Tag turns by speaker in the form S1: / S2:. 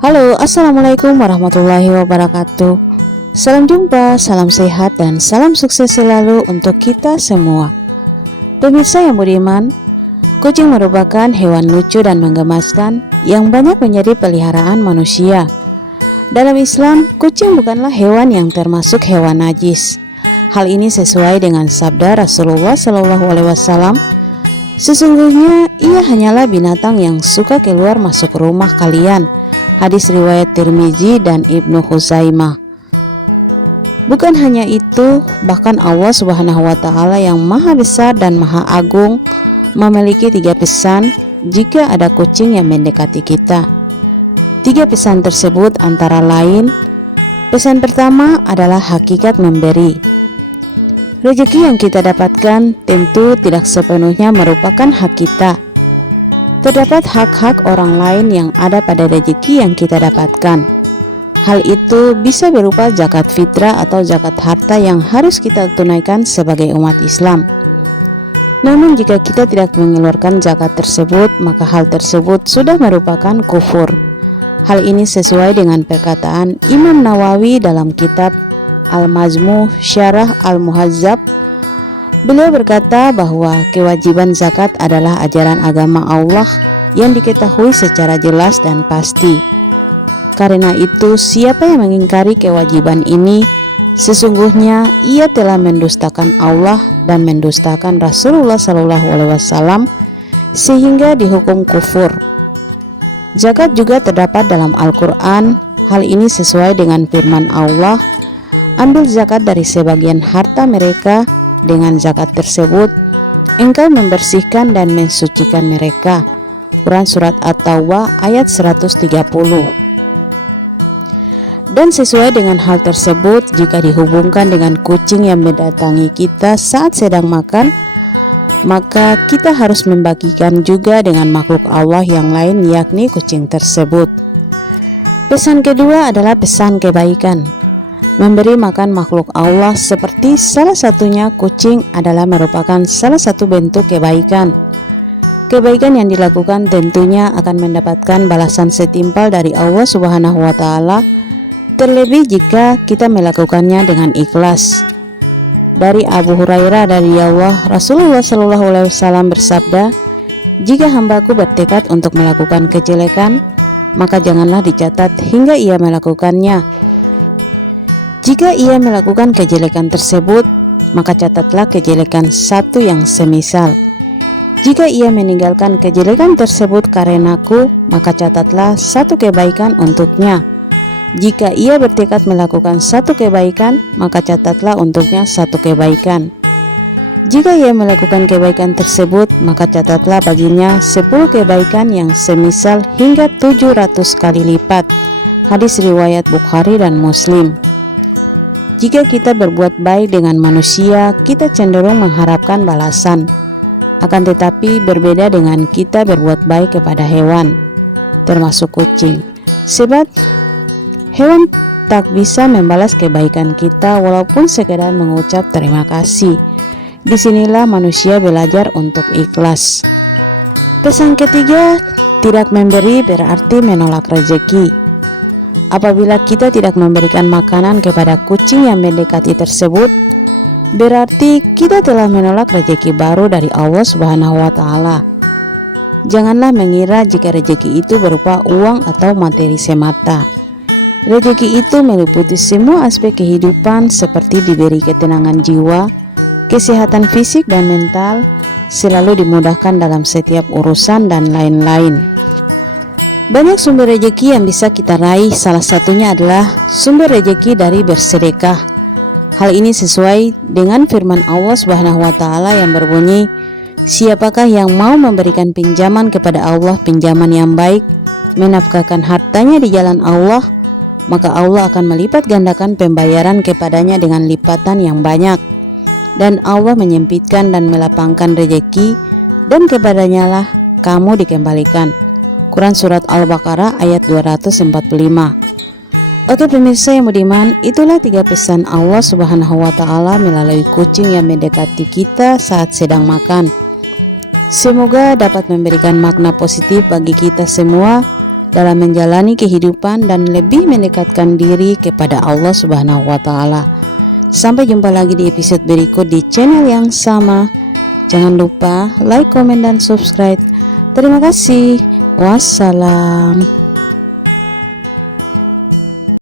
S1: Halo, Assalamualaikum warahmatullahi wabarakatuh. Salam jumpa, salam sehat, dan salam sukses selalu untuk kita semua. Pemirsa yang budiman, kucing merupakan hewan lucu dan menggemaskan yang banyak menjadi peliharaan manusia. Dalam Islam, kucing bukanlah hewan yang termasuk hewan najis. Hal ini sesuai dengan sabda Rasulullah SAW Sesungguhnya ia hanyalah binatang yang suka keluar masuk rumah kalian. Hadis riwayat Tirmizi dan Ibnu Khuzaimah. Bukan hanya itu, bahkan Allah Subhanahu wa taala yang Maha Besar dan Maha Agung memiliki tiga pesan jika ada kucing yang mendekati kita. Tiga pesan tersebut antara lain, pesan pertama adalah hakikat memberi. Rezeki yang kita dapatkan tentu tidak sepenuhnya merupakan hak kita. Terdapat hak-hak orang lain yang ada pada rezeki yang kita dapatkan. Hal itu bisa berupa zakat fitrah atau zakat harta yang harus kita tunaikan sebagai umat Islam. Namun jika kita tidak mengeluarkan zakat tersebut, maka hal tersebut sudah merupakan kufur. Hal ini sesuai dengan perkataan Imam Nawawi dalam kitab Al-Majmu Syarah Al-Muhazzab Beliau berkata bahwa kewajiban zakat adalah ajaran agama Allah yang diketahui secara jelas dan pasti. Karena itu, siapa yang mengingkari kewajiban ini, sesungguhnya ia telah mendustakan Allah dan mendustakan Rasulullah Shallallahu Alaihi Wasallam sehingga dihukum kufur. Zakat juga terdapat dalam Al-Quran. Hal ini sesuai dengan firman Allah ambil zakat dari sebagian harta mereka dengan zakat tersebut engkau membersihkan dan mensucikan mereka. Quran Surat At-Tawbah ayat 130 dan sesuai dengan hal tersebut jika dihubungkan dengan kucing yang mendatangi kita saat sedang makan maka kita harus membagikan juga dengan makhluk Allah yang lain yakni kucing tersebut. Pesan kedua adalah pesan kebaikan Memberi makan makhluk Allah seperti salah satunya kucing adalah merupakan salah satu bentuk kebaikan. Kebaikan yang dilakukan tentunya akan mendapatkan balasan setimpal dari Allah Subhanahu wa taala, terlebih jika kita melakukannya dengan ikhlas. Dari Abu Hurairah dari Allah, Rasulullah Shallallahu alaihi wasallam bersabda, "Jika hambaku bertekad untuk melakukan kejelekan, maka janganlah dicatat hingga ia melakukannya." Jika ia melakukan kejelekan tersebut, maka catatlah kejelekan satu yang semisal. Jika ia meninggalkan kejelekan tersebut karenaku, maka catatlah satu kebaikan untuknya. Jika ia bertekad melakukan satu kebaikan, maka catatlah untuknya satu kebaikan. Jika ia melakukan kebaikan tersebut, maka catatlah baginya 10 kebaikan yang semisal hingga 700 kali lipat. Hadis riwayat Bukhari dan Muslim. Jika kita berbuat baik dengan manusia, kita cenderung mengharapkan balasan. Akan tetapi berbeda dengan kita berbuat baik kepada hewan, termasuk kucing. Sebab hewan tak bisa membalas kebaikan kita walaupun sekedar mengucap terima kasih. Di sinilah manusia belajar untuk ikhlas. Pesan ketiga, tidak memberi berarti menolak rezeki. Apabila kita tidak memberikan makanan kepada kucing yang mendekati tersebut, berarti kita telah menolak rezeki baru dari Allah Subhanahu wa taala. Janganlah mengira jika rezeki itu berupa uang atau materi semata. Rezeki itu meliputi semua aspek kehidupan seperti diberi ketenangan jiwa, kesehatan fisik dan mental, selalu dimudahkan dalam setiap urusan dan lain-lain. Banyak sumber rejeki yang bisa kita raih, salah satunya adalah sumber rejeki dari bersedekah. Hal ini sesuai dengan firman Allah Subhanahu wa taala yang berbunyi, "Siapakah yang mau memberikan pinjaman kepada Allah pinjaman yang baik, menafkahkan hartanya di jalan Allah, maka Allah akan melipat gandakan pembayaran kepadanya dengan lipatan yang banyak." Dan Allah menyempitkan dan melapangkan rejeki dan kepadanya lah kamu dikembalikan. Quran Surat Al-Baqarah ayat 245 Oke pemirsa yang budiman, itulah tiga pesan Allah Subhanahu wa Ta'ala melalui kucing yang mendekati kita saat sedang makan. Semoga dapat memberikan makna positif bagi kita semua dalam menjalani kehidupan dan lebih mendekatkan diri kepada Allah Subhanahu wa taala. Sampai jumpa lagi di episode berikut di channel yang sama. Jangan lupa like, komen dan subscribe. Terima kasih. Wassalam.